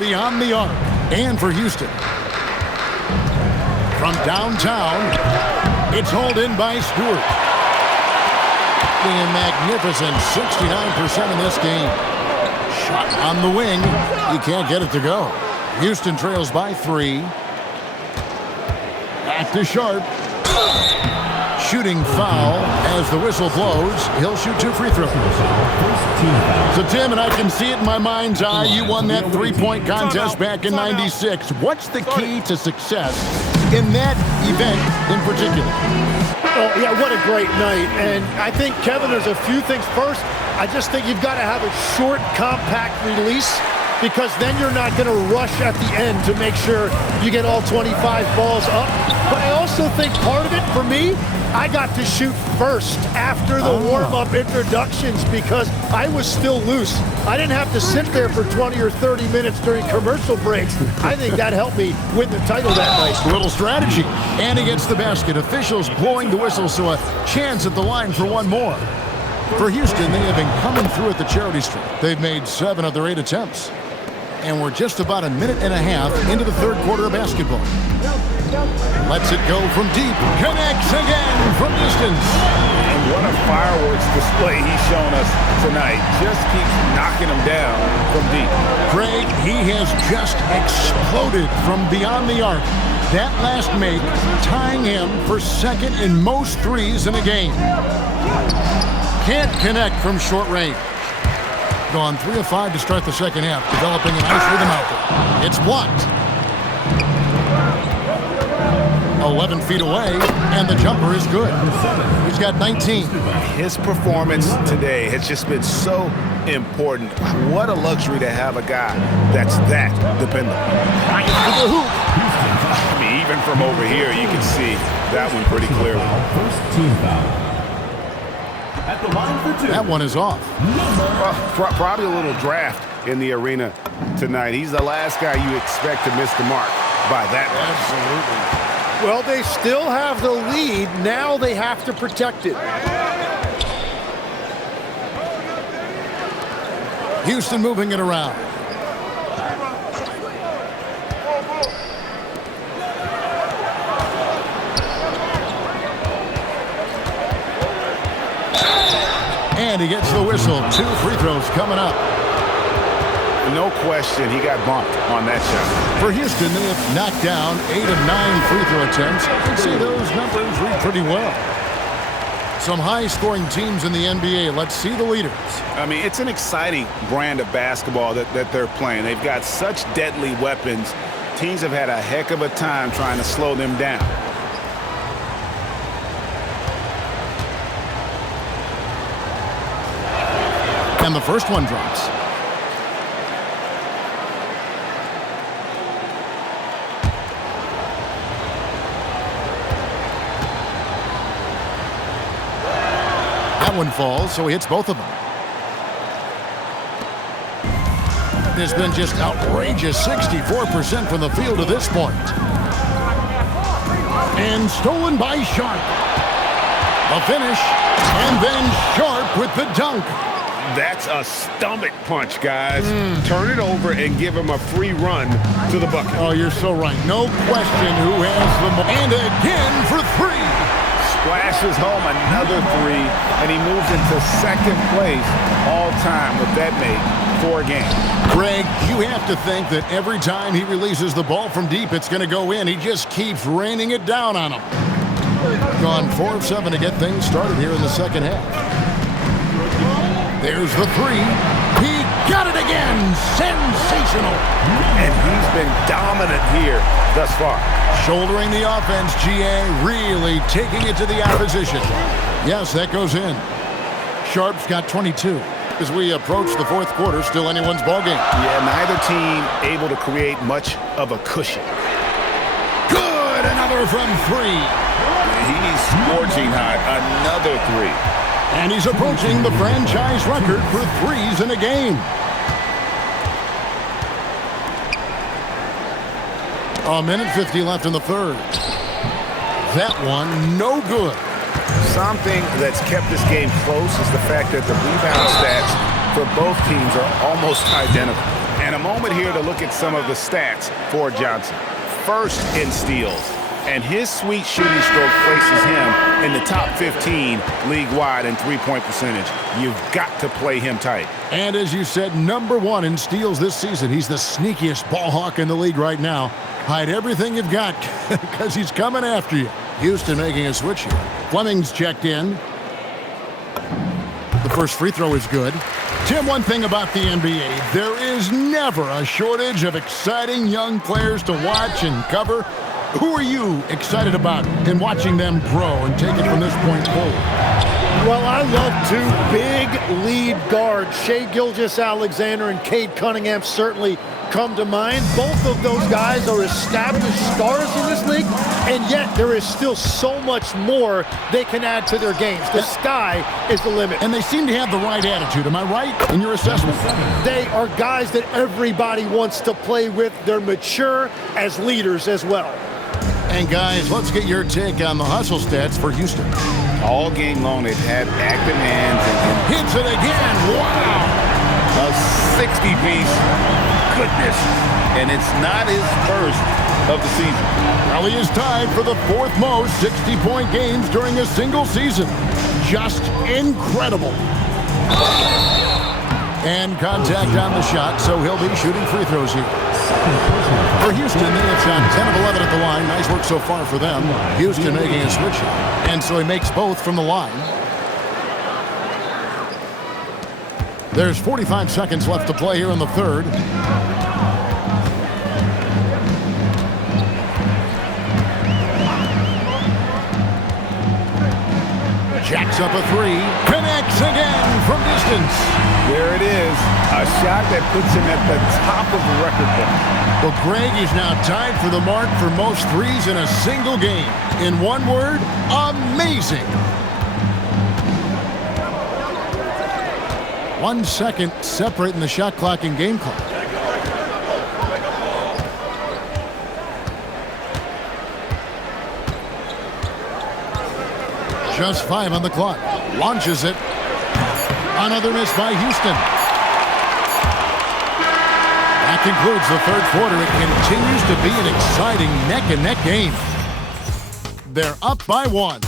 beyond the arc. And for Houston. From downtown, it's hauled in by Stewart. Being a magnificent 69% in this game. Shot on the wing. He can't get it to go. Houston trails by 3. Back to Sharp. Shooting foul as the whistle blows. He'll shoot 2 free throws. So, Tim, and I can see it in my mind's eye, you won that three-point contest back in '96. What's the key to success in that event in particular? Oh, yeah, what a great night. And I think, Kevin, there's a few things. First, I just think you've got to have a short, compact release, because then you're not going to rush at the end to make sure you get all 25 balls up. But I also think part of it, for me, I got to shoot first after the warm-up introductions because I was still loose. I didn't have to sit there for 20 or 30 minutes during commercial breaks. I think that helped me win the title that night. Little strategy. And he gets the basket. Officials blowing the whistle, so a chance at the line for one more. For Houston, they have been coming through at the charity stripe. They've made 7 of their 8 attempts. And we're just about a minute and a half into the third quarter of basketball. Lets it go from deep. Connects again from distance. And what a fireworks display he's shown us tonight. Just keeps knocking them down from deep. Craig, he has just exploded from beyond the arc. That last make tying him for second in most threes in a game. Can't connect from short range. Gone 3 of 5 to start the second half, developing a nice rhythm out there. It's blocked. 11 feet away, and the jumper is good. He's got 19. His performance today has just been so important. What a luxury to have a guy that's that dependable. I mean, even from over here, you can see that one pretty clearly. First team foul. At the line for 2. That one is off. Probably a little draft in the arena tonight. He's the last guy you expect to miss the mark by that much. Absolutely. Well, they still have the lead. Now they have to protect it. Houston moving it around. And he gets the whistle. 2 free throws coming up. No question, he got bumped on that shot. For Houston, they have knocked down 8 of 9 free throw attempts. You can see those numbers read pretty well. Some high-scoring teams in the NBA. Let's see the leaders. I mean, it's an exciting brand of basketball that they're playing. They've got such deadly weapons. Teams have had a heck of a time trying to slow them down. And the first one drops. That one falls, so he hits both of them. There's been just outrageous 64% from the field to this point. And stolen by Sharp. A finish, and then Sharp with the dunk. That's a stomach punch, guys. Turn it over and give him a free run to the bucket. Oh, you're so right. No question who has the ball. And again for 3. Splashes home another 3, and he moves into second place all time with that make for a game. Greg, you have to think that every time he releases the ball from deep, it's going to go in. He just keeps raining it down on him. Gone 4 of 7 to get things started here in the second half. There's the 3. He got it again. Sensational. And he's been dominant here thus far. Shouldering the offense, GA, really taking it to the opposition. Yes, that goes in. Sharp's got 22. As we approach the fourth quarter, still anyone's ballgame. Yeah, neither team able to create much of a cushion. Good, another from 3. He's scorching hot, another 3. And he's approaching the franchise record for 3s in a game. A minute 50 left in the third. That one, no good. Something that's kept this game close is the fact that the rebound stats for both teams are almost identical. And And a moment here to look at some of the stats for Johnson. First in steals, and his sweet shooting stroke places him in the top 15 league-wide in three-point percentage. You've got to play him tight. And as you said, #1 in steals this season. He's the sneakiest ball hawk in the league right now. Hide everything you've got because he's coming after you. Houston making a switch here. Fleming's checked in. The first free throw is good. Tim, one thing about the NBA, there is never a shortage of exciting young players to watch and cover. Who are you excited about in watching them grow and take it from this point forward? Well, I love two big lead guards. Shai Gilgeous-Alexander and Cade Cunningham certainly come to mind. Both of those guys are established stars in this league, and yet there is still so much more they can add to their games. The sky is the limit. And they seem to have the right attitude. Am I right in your assessment? They are guys that everybody wants to play with. They're mature as leaders as well. And guys, let's get your take on the hustle stats for Houston. All game long, they've had active hands and Hits it again. Wow. a 60-piece. Goodness. And it's not his first of the season. Well, he is tied for the 4th most 60-point games during a single season. Just incredible. And contact on the shot, so he'll be shooting free throws here. For Houston, they have shot 10 of 11 at the line. Nice work so far for them. Houston making a switch here. And so he makes both from the line. There's 45 seconds left to play here in the third. Jacks up a three. Connects again from distance. There it is. A shot that puts him at the top of the record book. Well, Greg is now tied for the mark for most threes in a single game. In one word, amazing. 1 second separating the shot clock and game clock. Just 5 on the clock. Launches it. Another miss by Houston. That concludes the third quarter. It continues to be an exciting neck-and-neck game. They're up by 1.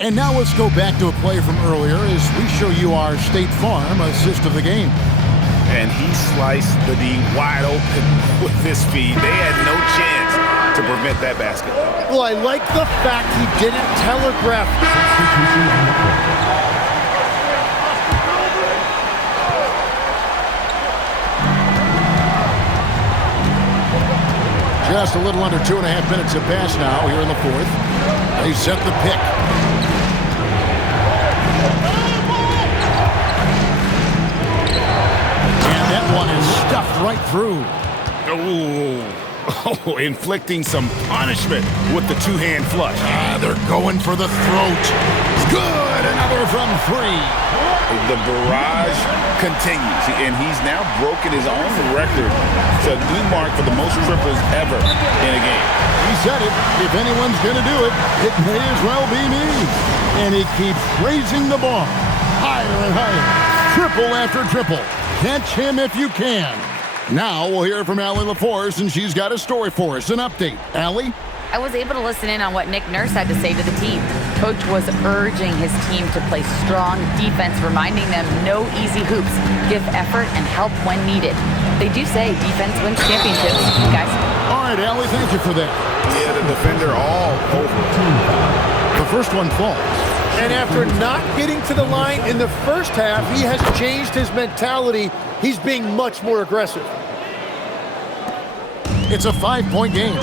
And now let's go back to a play from earlier as we show you our State Farm assist of the game. And he sliced the D wide open with this feed. They had no chance to prevent that basket. Well, I like the fact he didn't telegraph. Just a little under 2.5 minutes have passed now here in the fourth. They set the pick. And that one is stuffed right through. Oh, inflicting some punishment with the two-hand flush. They're going for the throat. Good, another from 3. The barrage continues, and he's now broken his own record to a new mark for the most triples ever in a game. He said it. If anyone's going to do it, it may as well be me. And he keeps raising the bar higher and higher. Triple after triple. Catch him if you can. Now we'll hear from Allie LaForce, and she's got a story for us. An update. Allie? I was able to listen in on what Nick Nurse had to say to the team. Coach was urging his team to play strong defense, reminding them no easy hoops, give effort, and help when needed. They do say defense wins championships, guys. All right, Allie, thank you for that. Yeah, the defender all over. The first one falls. And after not getting to the line in the first half, he has changed his mentality. He's being much more aggressive. It's a 5-point game.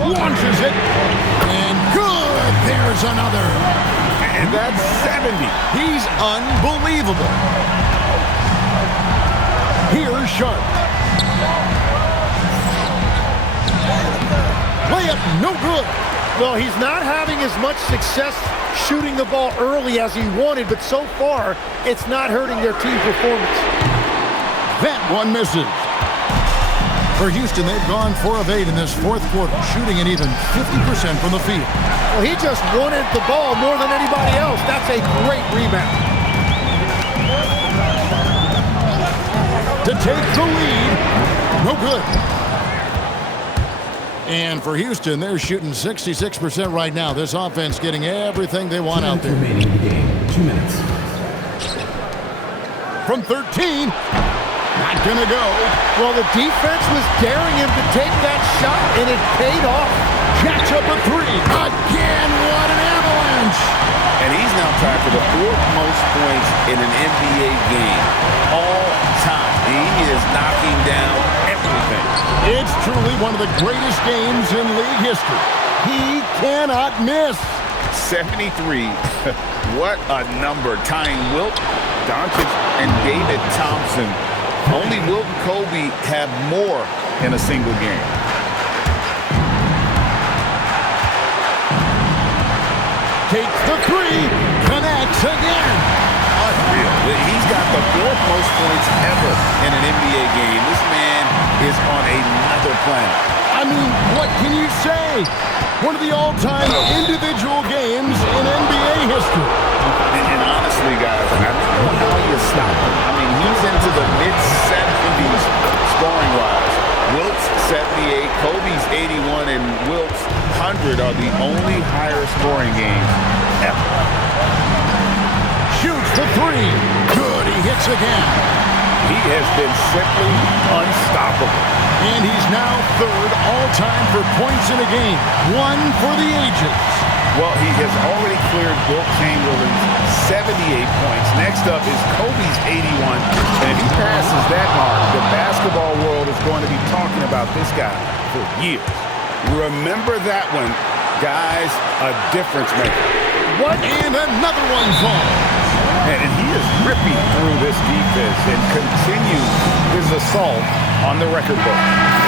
Launches it. And good. There's another. And that's 70. He's unbelievable. Here's Sharp. Layup, no good. Well, he's not having as much success shooting the ball early as he wanted, but so far, it's not hurting their team performance. That one misses. For Houston, they've gone 4 of 8 in this fourth quarter, shooting an even 50% from the field. Well, he just wanted the ball more than anybody else. That's a great rebound. to take the lead. No good. And for Houston, they're shooting 66% right now. This offense getting everything they want out there. Remaining in the game. 2 minutes. From 13, not gonna go. Well, the defense was daring him to take that shot, and it paid off. Jacks up a three. Again, what an avalanche. And he's now tied for the 4th most points in an NBA game all time. He is knocking down everything. It's truly one of the greatest games in league history. He cannot miss. 73. What a number. Tying Wilt, Doncic, and David Thompson. Only Wilt and Kobe have more in a single game. Takes the three, connects again. Unreal. He's got the 4th most points ever in an NBA game. This man is on another planet. I mean, what can you say? One of the all-time individual games in NBA history. And honestly, guys, I don't know how you stop him. I mean, he's into the mid-70s scoring-wise. Wilt's 78, Kobe's 81, and Wilt's 100 are the only higher scoring games ever. Shoots the three. Good, he hits again. He has been simply unstoppable. And he's now 3rd all-time for points in a game. 1 for the ages. Well, he has already cleared Wilt Chamberlain's 78 points. Next up is Kobe's 81. And if he passes that mark, the basketball world is going to be talking about this guy for years. Remember that one, guys, a difference maker. What? And another one falls. And he is ripping through this defense and continues his assault on the record book.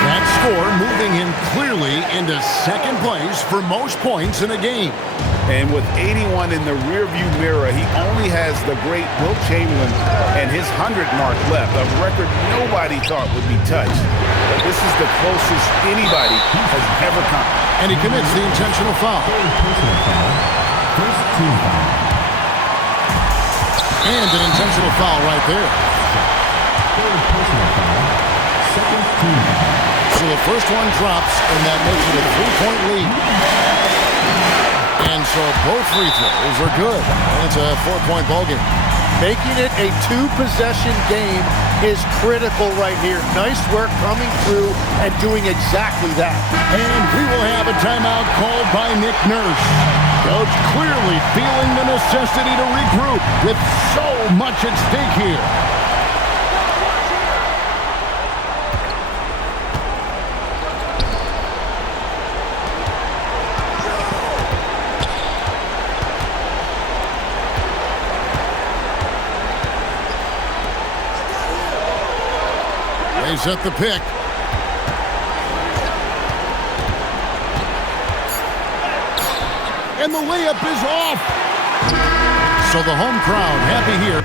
That score moving him clearly into 2nd place for most points in a game. And with 81 in the rearview mirror, he only has the great Wilt Chamberlain and his 100 mark left, a record nobody thought would be touched. But this is the closest anybody has ever come. And he commits the intentional foul. Personal foul. First team foul. And an intentional foul right there. Third personal foul. Second team foul. So the first one drops, and that makes it a 3-point lead. And so both free throws are good. And it's a 4-point ballgame. Making it a 2-possession game is critical right here. Nice work coming through and doing exactly that. And we will have a timeout called by Nick Nurse. Coach clearly feeling the necessity to regroup with so much at stake here. They set the pick. And the layup is off. So the home crowd happy here.